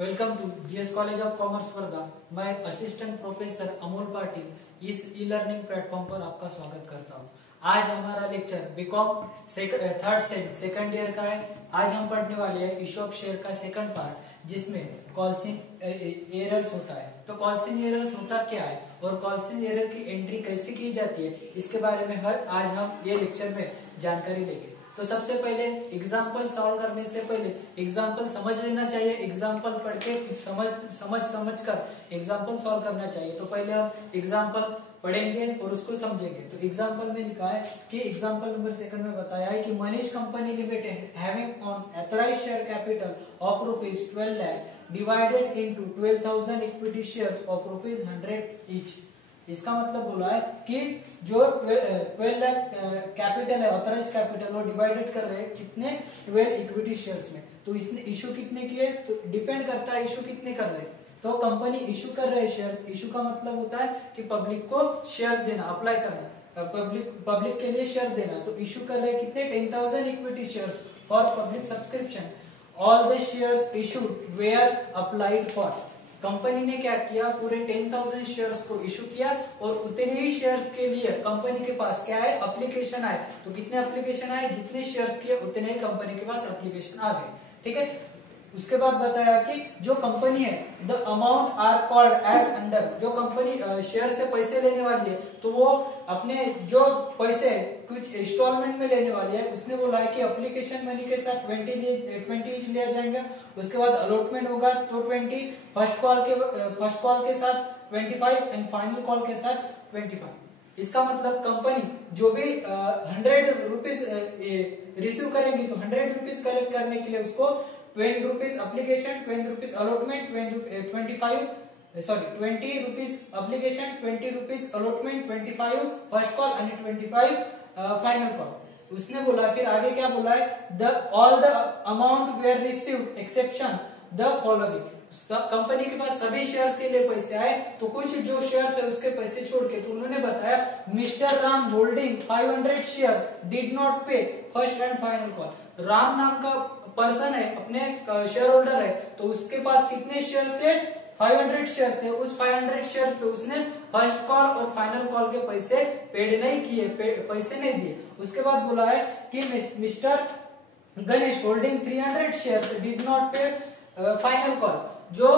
Welcome to GS college of commerce Wardha. मैं assistant professor Amol Patil इस e learning platform पर आपका स्वागत करता हूं। आज हमारा lecture BCom third sem second year का है। आज हम पढ़ने वाले हैं इशॉप शेयर का सेकंड पार्ट, जिसमें कॉल्सिंग एरर्स होता है। तो कॉल्सिंग एरर्स होता क्या है और कॉल्सिंग एरर की एंट्री कैसे की जाती है, इसके बारे में आज हम ये लेक्चर में जानकारी लेंगे। तो सबसे पहले एग्जाम्पल सॉल्व करने से पहले एग्जाम्पल समझ लेना चाहिए। एग्जाम्पल पढ़ के समझ कर एग्जाम्पल सॉल्व करना चाहिए। तो पहले हम एग्जाम्पल पढ़ेंगे और उसको समझेंगे। तो एग्जाम्पल में लिखा है कि एग्जाम्पल नंबर सेकंड में बताया है कि Manish company limited having on authorised share capital of ₹12 lakh divided into 12,000 equity shares of ₹100 each. इसका मतलब बोला है कि जो 12 लाख कैपिटल है, ऑथराइज कैपिटल, वो डिवाइडेड कर रहे हैं कितने 12 इक्विटी शेयर्स में। तो इसने इशू कितने किए, तो डिपेंड करता है इशू कितने कर रहे हैं। तो कंपनी इशू कर रहे हैं शेयर्स। इशू का मतलब होता है कि पब्लिक को शेयर देना, अप्लाई करना, पब्लिक के लिए शेयर देना। तो इशू कर रहे हैं कितने 10,000 equity shares for public subscription. All the shares issued were applied for. Company ने क्या किया, पूरे 10,000 शेयर्स को इशू किया और उतने ही शेयर्स के लिए कंपनी के पास क्या है, एप्लीकेशन आए। तो कितने एप्लीकेशन आए, जितने शेयर्स किए उतने ही कंपनी के पास एप्लीकेशन आ गए। ठीक है। उसके बाद बताया कि जो कंपनी है, the amount are called as under. जो कंपनी शेयर से पैसे लेने वाली है, तो वो अपने जो पैसे कुछ इंस्टॉलमेंट में लेने वाली है, उसने बोला है कि एप्लीकेशन मनी के साथ 20 लिया जाएगा। उसके बाद अलॉटमेंट होगा तो 20, फर्स्ट कॉल के साथ 25 एंड फाइनल कॉल के साथ 25। इसका मतलब कंपनी जो भी 100 रुपीज रिसीव करेंगी, तो 100 रुपीज कलेक्ट करने के लिए उसको 20 rupees application, 20 rupees allotment, 20 rupees application, 20 rupees allotment, 25 first call and 25 final call. उसने बोला, फिर आगे क्या बोला है, the all the amount were received exception the following. Company के पास सभी शेयर्स के लिए पैसे आए, तो कुछ जो शेयर्स है उसके पैसे छोड़ के, तो उन्होंने बताया mister Ram holding 500 share did not pay first and final call. Ram नाम का पर्सन है, अपने शेयर होल्डर है, तो उसके पास कितने शेयर थे, 500 शेयर थे। उस 500 शेयर पे उसने फर्स्ट कॉल और फाइनल कॉल के पैसे पेड नहीं किए, पैसे नहीं दिए। उसके बाद बोला है कि mister Ganesh holding 300 share did not पे फाइनल कॉल। जो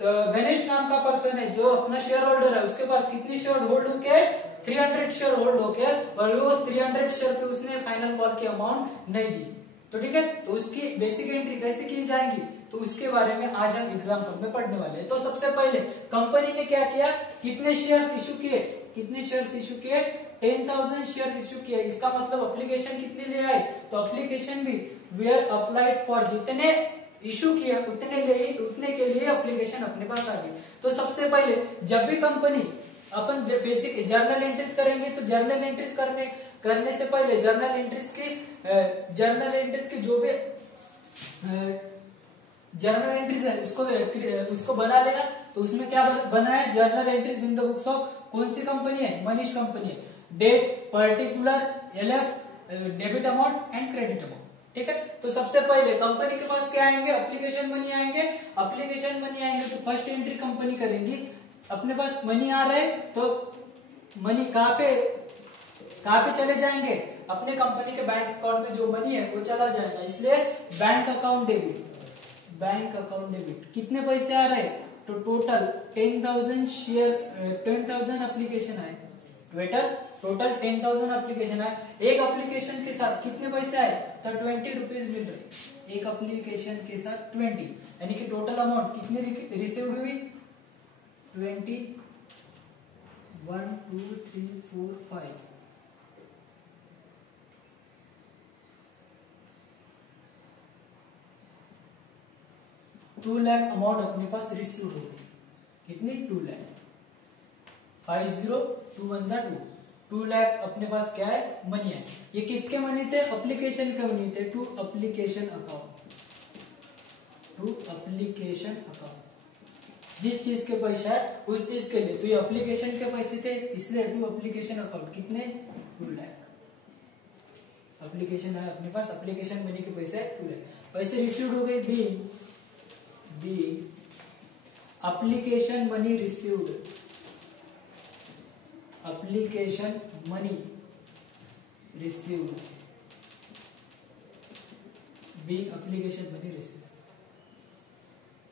गणेश नाम का पर्सन है, जो अपना शेयर होल्डर है, उसके पास कितने शेयर होल्ड होके 300 शेयर होल्ड होके, और वो 300 शेयर पे उसने फाइनल कॉल की अमाउंट नहीं दी। तो ठीक है, तो उसकी बेसिक एंट्री कैसे की जाएंगी, तो उसके बारे में आज हम एग्जाम्पल में पढ़ने वाले हैं। तो सबसे पहले कंपनी ने क्या किया, कितने शेयर्स इशू किए, 10,000 शेयर्स इशू किए। इसका मतलब एप्लीकेशन कितने ले आए, तो एप्लीकेशन भी वेयर अप्लाइड फॉर, जितने इशू किया उतने के लिए एप्लीकेशन अपने पास आ गई। तो सबसे पहले जब भी कंपनी अपन बेसिक जर्नल एंट्रीज करेंगे, तो जर्नल एंट्रीज करने से पहले जर्नल एंट्रीज की जो भी जर्नल एंट्रीज है उसको बना लेना। तो उसमें क्या बना है, journal entries in the books of, कौन सी कंपनी है, मनीष कंपनी है। Date, particular, LF, debit amount and credit amount. ठीक है। तो सबसे पहले कंपनी के पास क्या आएंगे, एप्लीकेशन मनी आएंगे। तो फर्स्ट एंट्री कंपनी करेंगी, अपने पास मनी आ रहे हैं, तो मनी कहाँ पे चले जाएंगे, अपने कंपनी के बैंक अकाउंट में जो मनी है वो चला जाएगा, इसलिए बैंक अकाउंट डेबिट। कितने पैसे आ रहे हैं, तो टोटल 10,000 शेयर्स, 10,000 एप्लीकेशन आए, टोटल 10,000 एप्लीकेशन आए। एक एप्लीकेशन के साथ कितने पैसे आए, तो 20 रुपीज मिल रहे, एक एप्लीकेशन के साथ 20, यानी कि टोटल अमाउंट कितनी रिसीव्ड हुई, 20, 1 2 3 4 5, 2 लाख अमाउंट अपने पास रिसीव हो गई। कितनी, 2 लाख, 50 2 1 2, 2 लाख अपने पास क्या है, मनी है। ये किसके मनी थे, एप्लीकेशन के मनी थे, टू एप्लीकेशन अकाउंट। जिस चीज के पैसा है उस चीज के लिए, तो ये एप्लीकेशन के पैसे थे, इसलिए टू एप्लीकेशन अकाउंट। कितने, 2 लाख एप्लीकेशन है अपने पास, एप्लीकेशन मनी के पैसे 2 लाख। पैसे रिसीव्ड हो गए, D being application money received, application money received, being application money received।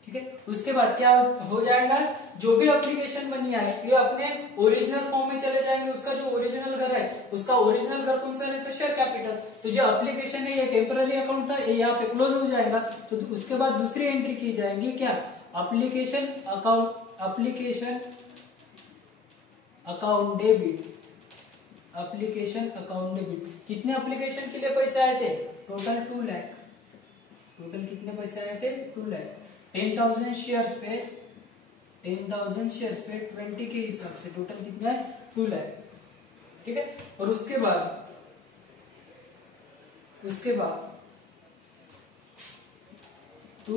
ठीक है, उसके बाद क्या हो जाएगा, जो भी एप्लीकेशन मनी आए ये अपने ओरिजिनल फॉर्म में चले जाएंगे। उसका जो ओरिजिनल घर है उसका ओरिजिनल घर कौन सा है, शेयर कैपिटल। तो जो एप्लीकेशन है ये टेम्पररी अकाउंट था, ये यहाँ पे क्लोज हो जाएगा। तो उसके बाद दूसरी एंट्री की जाएगी क्या, application account, application account debit, application account debit. कितने एप्लीकेशन के लिए पैसे आए थे, टोटल 2 लाख। टोटल कितने पैसे आए थे, 2 लाख। 10,000 शेयर्स पे 20 के हिसाब से टोटल कितना है, 2 लाख। ठीक है, और उसके बाद तो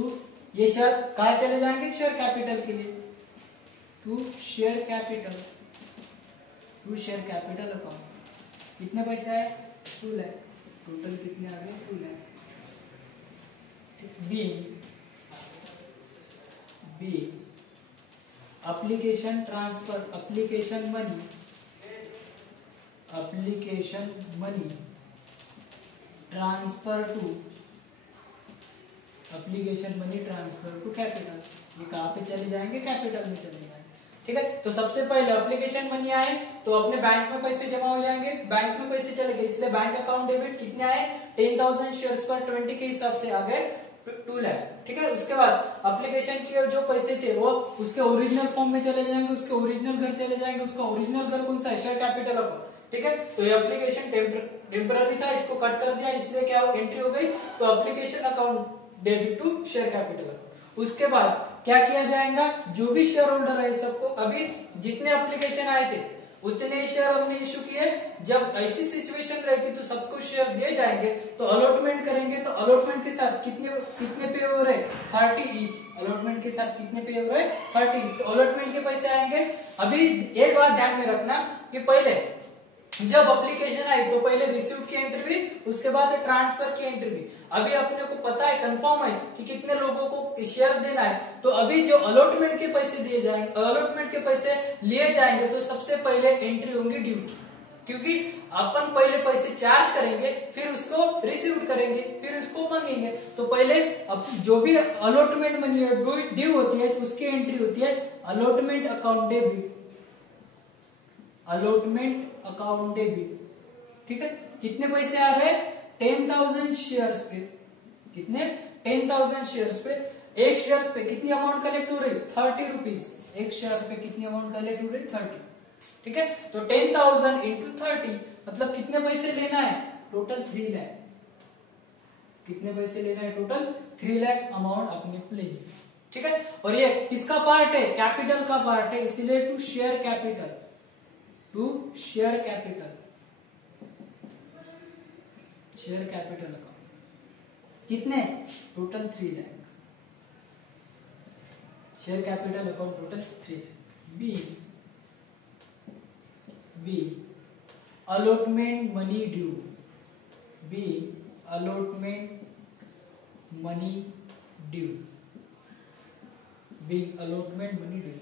ये शेयर कहा चले जाएंगे, शेयर कैपिटल के लिए, टू शेयर कैपिटल अकाउंट। कितने पैसे आए, 2 लाख। टोटल कितने आ गए, 2 lakh. Be application transfer, application money transfer to, application money transfer to capital. ये कहाँ पे चले जाएंगे, कैपिटल में चले जाएंगे। ठीक है, तो सबसे पहले एप्लीकेशन मनी आए तो अपने बैंक में पैसे जमा हो जाएंगे, बैंक में पैसे चले गए, इसलिए बैंक अकाउंट डेबिट कितने आए, 10,000 शेयर्स पर 20 के हिसाब से आ गए 2 लाख। ठीक है, उसके बाद एप्लीकेशन जो पैसे थे वो उसके ओरिजिनल फॉर्म में चले जाएंगे, उसके ओरिजिनल घर चले जाएंगे। उसका ओरिजिनल घर कौन सा है, शेयर कैपिटल अकाउंट। ठीक है, तो ये एप्लीकेशन टेम्पररी था, इसको कट कर दिया, इसलिए क्या एंट्री हो गई, तो application account debit to share capital account. उसके बाद क्या किया जाएगा, जो भी शेयर होल्डर है सबको, अभी जितने एप्लीकेशन आए थे उतने शेयर हमने इशू किए। जब ऐसी सिचुएशन रहेगी तो सबको शेयर दिए जाएंगे, तो अलॉटमेंट करेंगे। तो अलॉटमेंट के साथ कितने पे हो रहे, 30 ईच। अलॉटमेंट के साथ कितने पे हो रहे, 30 ईच। तो अलॉटमेंट के पैसे आएंगे। अभी एक बात ध्यान में रखना कि पहले जब एप्लीकेशन आई तो पहले रिसीव्ड की एंट्री हुई, उसके बाद ट्रांसफर की एंट्री हुई। अभी अपने को पता है, कंफर्म है कि कितने लोगों को शेयर देना है। तो अभी जो अलॉटमेंट के पैसे दिए जाएंगे, अलॉटमेंट के पैसे लिए जाएंगे, तो सबसे पहले एंट्री होंगी ड्यू की, क्योंकि अपन पहले पैसे चार्ज करेंगे, फिर उसको रिसीव करेंगे, फिर उसको मांगेंगे। तो पहले अब जो भी अलॉटमेंट मनी ड्यू होती है तो उसकी एंट्री होती है allotment account debit, allotment account debit. ठीक है, कितने पैसे आ रहे हैं, 10,000 शेयर्स पे। कितने, 10,000 शेयर्स पे। एक शेयर पे कितनी अमाउंट कलेक्ट हो रही, 30 रुपीज। एक शेयर पे कितनी अमाउंट कलेक्ट हो रही, 30। ठीक है, तो 10,000 इंटू 30 मतलब कितने पैसे लेना है, टोटल 3 लाख। कितने पैसे लेना है, टोटल 3 लाख अमाउंट अपने को लेनी है। ठीक है, और ये किसका पार्ट है, कैपिटल का पार्ट है, इसीलिए to share capital, to share capital, share capital account. कितने, total 3 lakh. Share capital account total 3 lakh. B allotment money due, by allotment money due, by allotment money due.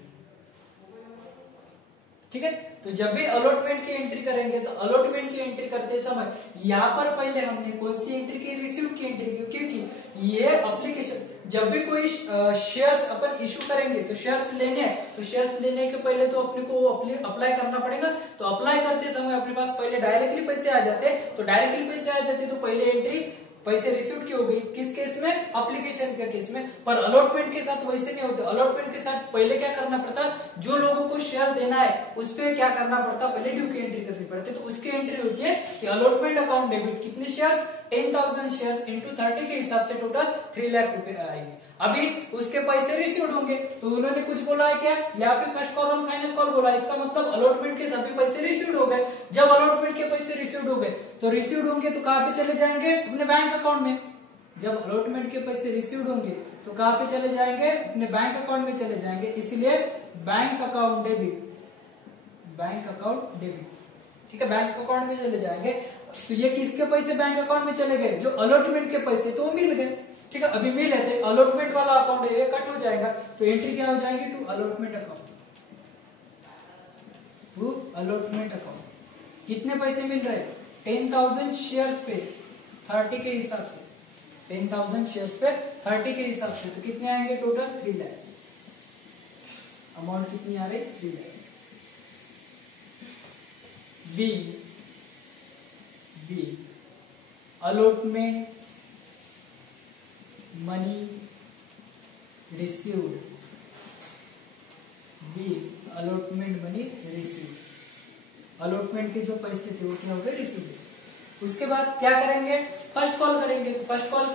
ठीक है, तो जब भी अलॉटमेंट की एंट्री करेंगे तो अलॉटमेंट की एंट्री करते समय यहाँ पर पहले हमने कौन सी एंट्री की, रिसीव की एंट्री की, क्योंकि ये एप्लीकेशन जब भी कोई शेयर्स अपन इशू करेंगे तो शेयर्स लेने हैं, तो शेयर्स लेने के पहले तो अपने को अप्लाई करना पड़ेगा। तो अप्लाई करते समय अपने पास पहले डायरेक्टली पैसे आ जाते, तो डायरेक्टली पैसे आ जाते तो पहले एंट्री पैसे रिसीव की होगी, किस केस में, एप्लीकेशन के केस में। पर अलॉटमेंट के साथ वैसे नहीं होते। अलॉटमेंट के साथ पहले क्या करना पड़ता, जो लोगों को शेयर देना है उस पर क्या करना पड़ता, पहले ड्यू की एंट्री करनी पड़ती। तो उसकी एंट्री होती है कि अलॉटमेंट अकाउंट डेबिट, कितने शेयर्स, 10,000 शेयर्स इंटू 30 के हिसाब से टोटल 3 लाख रुपए आएंगे। अभी उसके पैसे रिसीव्ड होंगे, तो उन्होंने कुछ बोला है क्या, यहाँ पे फर्स्ट कॉलम फाइनल कॉल बोला, इसका मतलब अलॉटमेंट के सभी पैसे रिसीव्ड हो गए। जब अलॉटमेंट के पैसे रिसीव्ड हो गए तो रिसीव्ड होंगे तो कहाँ पे चले जाएंगे, अपने बैंक अकाउंट में। जब अलॉटमेंट के पैसे रिसीव्ड होंगे तो कहाँ पे चले जाएंगे, अपने बैंक अकाउंट में चले जाएंगे, इसलिए bank account debit, bank account debit. ठीक है, बैंक अकाउंट में चले जाएंगे। तो ये किसके पैसे बैंक अकाउंट में चले गए, जो अलॉटमेंट के पैसे तो वो मिल गए। ठीक है, अभी मिल लेते हैं। अलॉटमेंट वाला अकाउंट है, ये कट हो जाएगा तो एंट्री क्या हो जाएगी, to allotment account, to allotment account. कितने पैसे मिल रहे हैं, 10,000 शेयर्स पे 30 के हिसाब से, 10,000 शेयर्स पे 30 के हिसाब से, तो कितने आएंगे टोटल 3 लाख। अमाउंट कितनी आ रही, 3 lakh. B allotment money received, be allotment money received, allotment के जो पैसे थे वो क्या हो गए, रिसीव्ड। उसके बाद क्या करेंगे, फर्स्ट कॉल करेंगे। तो फर्स्ट कॉल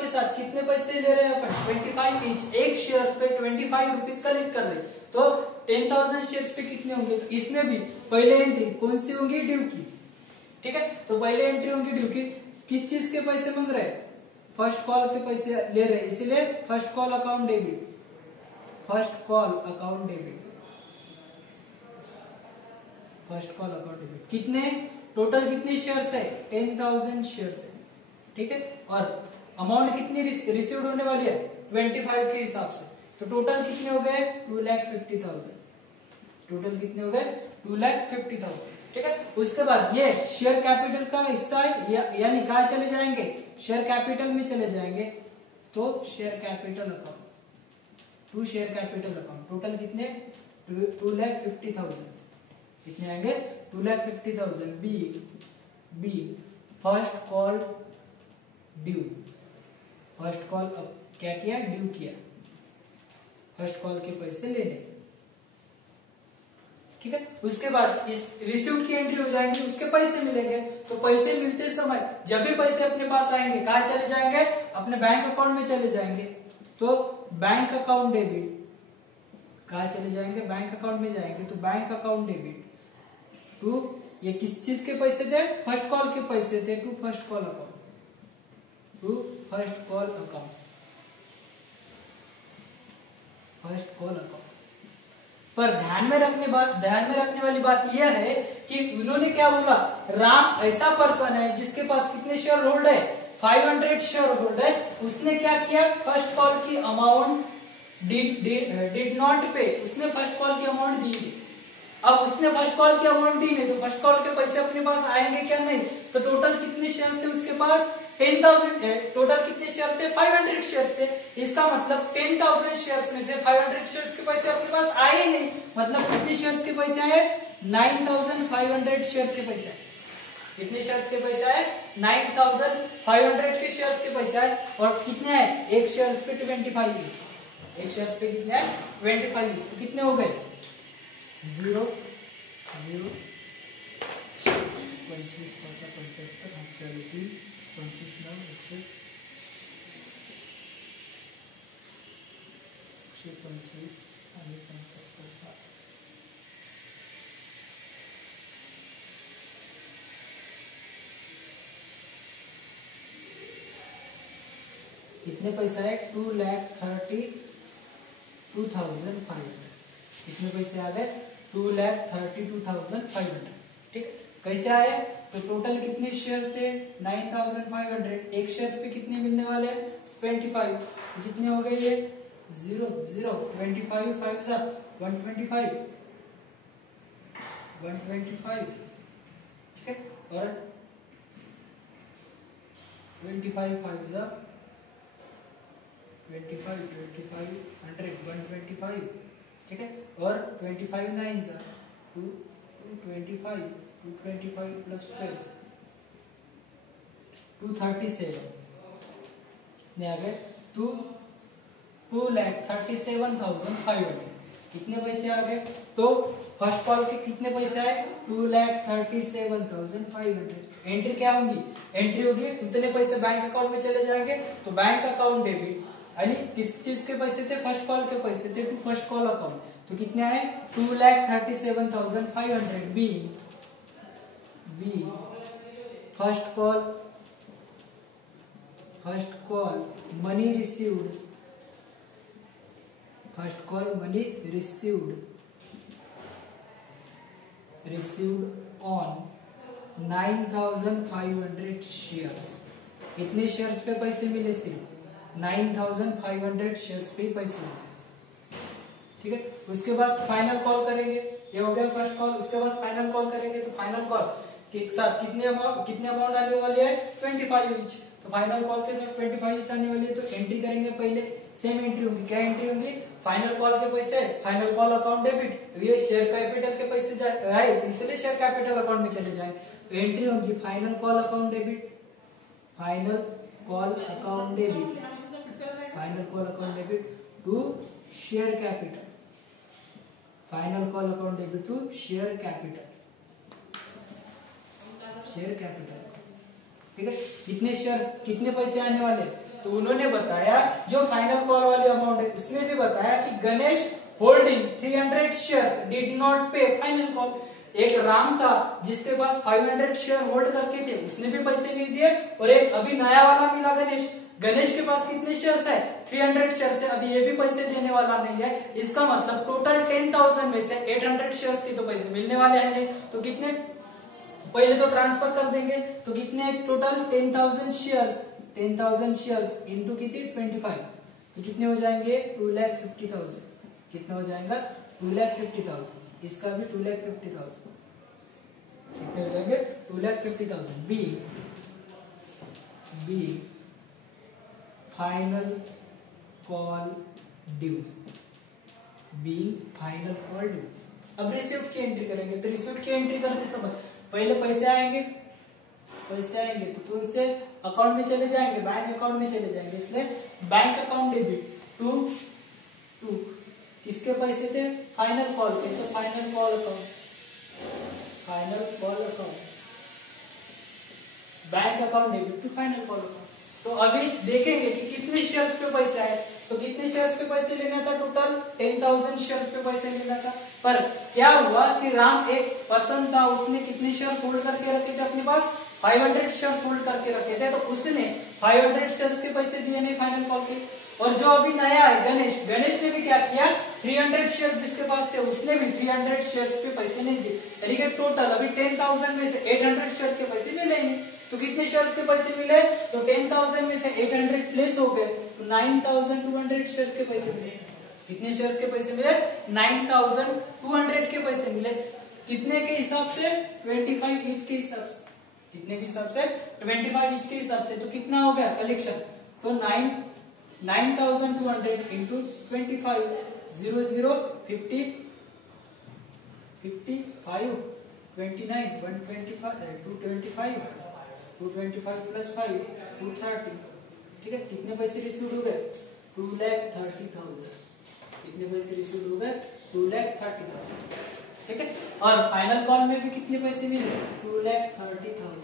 के साथ कितने पैसे ले रहे हैं अपन, 25 ईच, एक शेयर पे 25 रुपीज कलेक्ट कर रहे, तो 10,000 शेयर्स पे कितने होंगे, तो इसमें भी पहले एंट्री कौन सी होंगी, ड्यू की। ठीक है, तो पहले एंट्री होंगी ड्यू की। किस चीज के पैसे मांग रहे हैं, फर्स्ट कॉल के पैसे ले रहे हैं, इसीलिए first call account debit, first call account debit, first call account debit. कितने टोटल कितने शेयर्स है, 10,000 शेयर्स है। ठीक है, और अमाउंट कितनी रिसीव्ड होने वाली है, 25 के हिसाब से, तो टोटल कितने हो गए, 2,50,000। टोटल कितने हो गए, 2,50,000। ठीक है, उसके बाद ये शेयर कैपिटल का हिस्सा है, यानी कहा चले जाएंगे, शेयर कैपिटल में चले जाएंगे, तो share capital account, to share capital account. Total कितने, 2,50,000। कितने आएंगे, 2,50,000। Be first call due, first call अब क्या किया, ड्यू किया, फर्स्ट कॉल के पैसे लेने। ठीक है, उसके बाद इस रिसीव्ड की एंट्री हो जाएंगी, उसके पैसे मिलेंगे। तो पैसे मिलते समय जब भी पैसे अपने पास आएंगे कहाँ चले जाएंगे, अपने बैंक अकाउंट में चले जाएंगे। तो बैंक अकाउंट डेबिट, कहाँ चले जाएंगे, बैंक अकाउंट में जाएंगे, तो बैंक अकाउंट डेबिट टू, ये किस चीज के पैसे थे, फर्स्ट कॉल के पैसे थे, to first call account, to first call account, first call account. पर ध्यान में रखने वाली बात यह है कि उन्होंने क्या बोला, राम ऐसा पर्सन है जिसके पास कितने शेयर होल्ड है, 500 शेयर होल्ड है। उसने क्या किया, फर्स्ट कॉल की अमाउंट डिड नॉट पे, उसने फर्स्ट कॉल की अमाउंट दी है। अब उसने फर्स्ट कॉल की अमाउंट दी नहीं, तो फर्स्ट कॉल के पैसे अपने पास आएंगे क्या, नहीं। तो टोटल कितने शेयर थे उसके पास, 10,000 है। टोटल कितने शेयर थे, 500 शेयर थे। इसका मतलब 10,000 शेयर्स में से 500 शेयर्स के पैसे अपने पास आए नहीं, मतलब कितने शेयर्स के पैसे आए, 9,500 शेयर्स के पैसे आए। कितने शेयर्स के पैसे आए, 9,500 के शेयर्स के पैसे आए। और कितने आए, एक शेयर पे 25 ईच, एक शेयर पे कितने आए, 25 ईच। तो कितने हो गए, 0 0 25 75 45 25 9 125 आणि 75 कितने पैसा है, 2,32,500। कितने पैसे आ गए, 2,32,500। ठीक, कैसे आए, तो टोटल कितने शेयर थे, 9,500। एक शेयर पे कितने मिलने वाले, 25। तो कितने हो गए ये, 0 0 25 5 सा 125 125। ठीक है, और 25 5 सा 25 25 100 125। ठीक है, और 25 9 सा 225 225 प्लस 12 237। कितने आ गए, 2,37,500। कितने पैसे आ गए, तो फर्स्ट कॉल के कितने पैसे आए, 2,37,500। एंट्री क्या होगी, एंट्री होगी उतने पैसे बैंक अकाउंट में चले जाएंगे, तो बैंक अकाउंट डेबिट। यानी किस चीज के पैसे थे, फर्स्ट कॉल के पैसे थे, टू फर्स्ट कॉल अकाउंट। तो कितने आए, 2,37,500। Be first call money received, first call money received on 9,500 shares. कितने शेयर्स पे पैसे मिले, सिर्फ 9,500 शेयर्स पे पैसे मिले। ठीक है, उसके बाद फाइनल कॉल करेंगे, ये हो गया फर्स्ट कॉल। उसके बाद फाइनल कॉल करेंगे, तो फाइनल कॉल के साथ कितने अमाउंट आने वाले हैं 25 ईच। तो फाइनल कॉल के साथ 25 ईच आने वाले हैं, तो एंट्री करेंगे पहले, सेम एंट्री होगी। क्या एंट्री होगी? फाइनल कॉल के पैसे, फाइनल कॉल अकाउंट डेबिट, ये शेयर कैपिटल के पैसे आए इसलिए शेयर कैपिटल अकाउंट में चले जाए। तो एंट्री होगी final call account debit, final call account debit, final call account debit to share capital, final call account debit to share capital, share capital. ठीक है, कितने शेयर कितने पैसे आने वाले, तो उन्होंने बताया जो फाइनल कॉल वाली अमाउंट है उसमें भी बताया कि Ganesh holding 300 shares did not पे फाइनल कॉल। एक राम था जिसके पास 500 शेयर होल्ड करके थे, उसने भी पैसे नहीं दिए। और एक अभी नया वाला मिला गणेश, गणेश के पास कितने शेयर्स है 300 शेयर्स है, अभी ये भी पैसे देने वाला नहीं है। इसका मतलब टोटल 10,000 में से 800 शेयर्स के तो पैसे मिलने वाले हैं नहीं। तो कितने, पहले तो ट्रांसफर कर देंगे, तो कितने टोटल 10,000 शेयर्स, 10,000 शेयर्स इंटू कितनी 25, तो कितने हो जाएंगे 2,50,000। कितना हो जाएगा 2,50,000। इसका भी 2,50,000। कितने हो जाएंगे 2,50,000। Be final call due, be final call due. अब रिसिप्ट की एंट्री करेंगे, तो रिसिप्ट की एंट्री करते समय पहले पैसे आएंगे, तो उनसे अकाउंट में चले जाएंगे, बैंक अकाउंट में चले जाएंगे, इसलिए बैंक अकाउंट डेबिट टू किसके पैसे थे फाइनल कॉल के, तो final call account, final call account, bank account debit to final call account. तो अभी देखेंगे कि कितने शेयर्स पे पैसे आए, तो कितने शेयर्स पे पैसे लेना था, टोटल 10,000 शेयर्स पे पैसे लेना था। पर क्या हुआ कि राम एक पर्सन था, उसने कितने शेयर्स होल्ड करके रखे थे अपने पास 500 शेयर्स होल्ड करके रखे थे, तो उसने 500 शेयर्स के पैसे दिए नहीं फाइनल कॉल के। और जो अभी नया है गणेश ने भी क्या किया 300 शेयर्स जिसके पास थे उसने भी 300 शेयर्स पे पैसे नहीं दिए, यानी कि टोटल अभी 10,000 में से 800 शेयर के पैसे मिले नहीं। तो कितने शेयर्स के पैसे मिले, तो 10,000 में से 800 प्लेस हो गए, तो 9,200 शेयर के पैसे मिले। कितने शेयर्स के पैसे मिले 9,200 के पैसे मिले। कितने के हिसाब से 25 ईच के हिसाब से, कितने के हिसाब से 25 ईच के हिसाब से। तो कितना हो गया कलेक्शन, तो 9,200 इंटू 25 0 0 50 55 29 125 225 225 प्लस 5 230। ठीक है, कितने पैसे रिसीव हो गए 2,30,000। कितने पैसे रिसीव हो गए 2,30,000। ठीक है, और फाइनल कॉल में भी कितने पैसे मिले 2,30,000।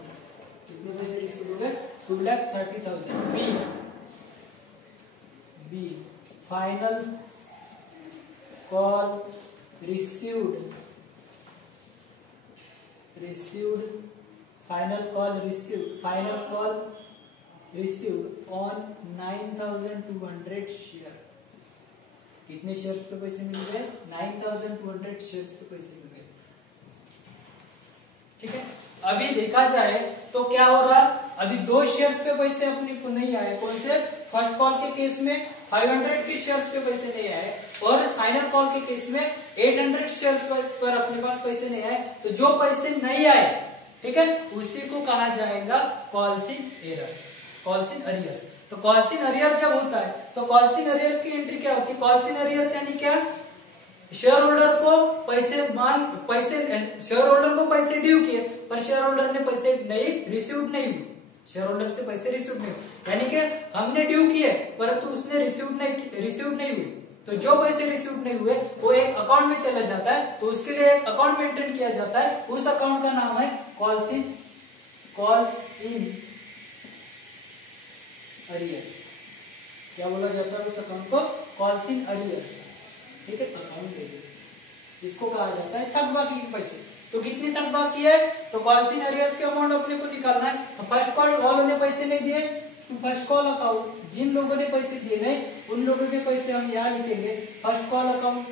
कितने पैसे रिसीव हो गए 2,30,000। Be final call received final call received on 9,200 share. कितने शेयर्स पे पैसे मिल गए 9,200 शेयर्स पे पैसे मिल गए। ठीक है, अभी देखा जाए तो क्या हो रहा, अभी 2 शेयर्स पे पैसे अपने को नहीं आए। कौन से, फर्स्ट कॉल के केस में 500 के शेयर्स पे पैसे नहीं आए, और फाइनल कॉल के केस में 800 शेयर्स पर अपने पास पैसे नहीं आए। तो जो पैसे नहीं आए, ठीक है, उसी को कहा जाएगा calls in error, calls in arrears. तो कॉल्स इन अरियर जब होता है तो कॉल्स इन अरियर्स की एंट्री क्या होती है, कॉल्स इन अरियर्स यानी क्या, शेयर होल्डर को शेयर होल्डर को पैसे ड्यू किए, पर शेयर होल्डर ने पैसे नहीं रिसीव नहीं हुए, शेयर होल्डर से पैसे रिसीव नहीं, यानी कि हमने ड्यू किए परंतु उसने रिसीव नहीं हुए। तो जो पैसे रिसीव नहीं हुए वो एक अकाउंट में चला जाता है, तो उसके लिए एक अकाउंट मेंटेन किया जाता है, उस अकाउंट का नाम है कॉल्स इन अरियर्स। क्या बोला जाता है उस अकाउंट को, कॉल्स इन अरियर्स। ठीक है, अकाउंट डेबिट, इसको कहा जाता है थक बाकी के पैसे। तो कितनी तक बाकी है, तो कॉल्स इन अरियर्स के अमाउंट अपने को निकालना है। तो फर्स्ट कॉल वालों ने पैसे नहीं दिए, तो फर्स्ट कॉल अकाउंट, जिन लोगों ने पैसे दिए नहीं उन लोगों के पैसे हम यहाँ लिखेंगे फर्स्ट कॉल अकाउंट।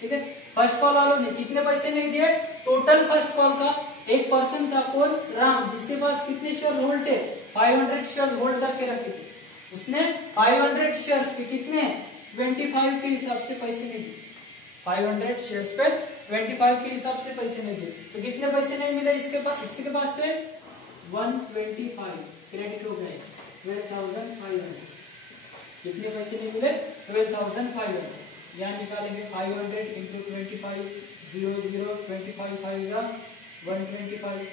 ठीक है, फर्स्ट कॉल वालों ने कितने पैसे नहीं दिए, टोटल फर्स्ट कॉल का एक पर्सन था कौन, राम, जिसके पास कितने शेयर होल्ड थे 500 शेयर होल्ड करके रखे थे, उसने 500 शेयर्स पे कितने 25 के हिसाब से पैसे नहीं दिए, 500 शेयर्स पे 25 के हिसाब से पैसे नहीं दिए, तो कितने पैसे नहीं मिले इसके पास से 125 क्रेडिट हो गए 12,500, कितने पैसे नहीं मिले 12,500, यहाँ निकालेंगे 500 इंटू 25 0 25 5 125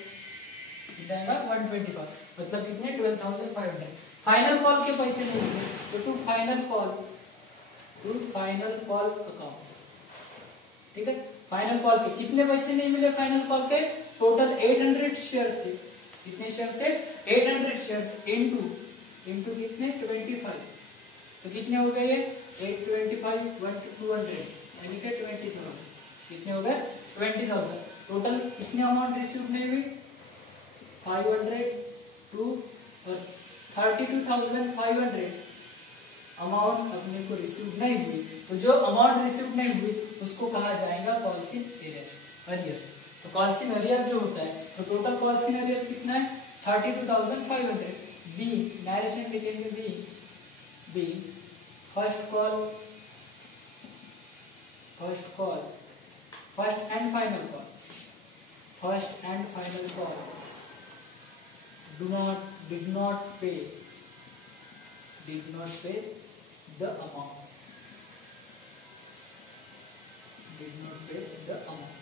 जाएगा 125, मतलब कितने 12,500। फाइनल कॉल के पैसे नहीं मिले तो टू फाइनल कॉल अकाउंट, ठीक है। फाइनल कॉल के कितने पैसे नहीं मिले, फाइनल कॉल के टोटल 800 शेयर थे, कितने शेयर थे 800 शेयर्स इंटू कितने 25, तो कितने हो गए ये 825 200 यानी कि 20,000, कितने हो गए 20,000। टोटल कितने अमाउंट रिसीव नहीं हुई 502 और 32,500 अमाउंट अपने को रिसीव नहीं हुई, तो जो अमाउंट रिसीव नहीं हुई उसको कहा जाएगा कॉल्स इन अरियर्स। तो कॉल्स इन अरियर जो होता है, तो टोटल कॉल्स इन अरियर्स कितना है 32,500। बी डायरेक्शन लिखेंगे be first and final call did not pay the amount,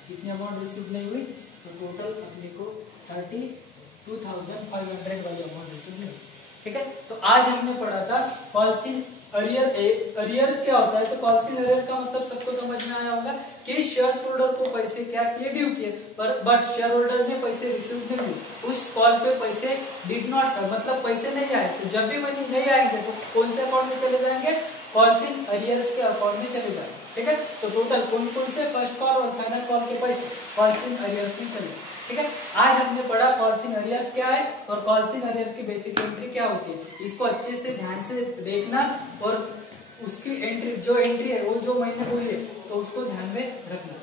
कितनी अमाउंट रिसीव नहीं हुई, तो टोटल अपने को 32,500 वाली अमाउंट रिसीव नहीं हुई, ठीक है। तो आज हमने पढ़ा था कॉल्स इन अरियर्स क्या होता है, तो कॉल्स इन अरियर का मतलब सबको समझ में आया होगा कि शेयर होल्डर को पैसे क्या किए ड्यू किए, बट शेयर होल्डर ने पैसे रिसीव नहीं हुए, उस कॉल पे पैसे डिड नॉट मतलब पैसे नहीं आए, तो जब भी मनी नहीं आएंगे तो कौन से अकाउंट में चले जाएंगे कॉल्स इन अरियर्स के अकाउंट में चले जाएंगे, ठीक है। तो टोटल कौन से फर्स्ट कॉल और फाइनल कॉल के पैसे कॉल्स इन अरियर्स में चले, ठीक है। आज हमने पढ़ा कॉल्स इन अरियर्स क्या है और कॉल्स इन अरियर्स की बेसिक एंट्री क्या होती है, इसको अच्छे से ध्यान से देखना और उसकी एंट्री जो एंट्री है वो जो मैंने बोली है तो उसको ध्यान में रखना।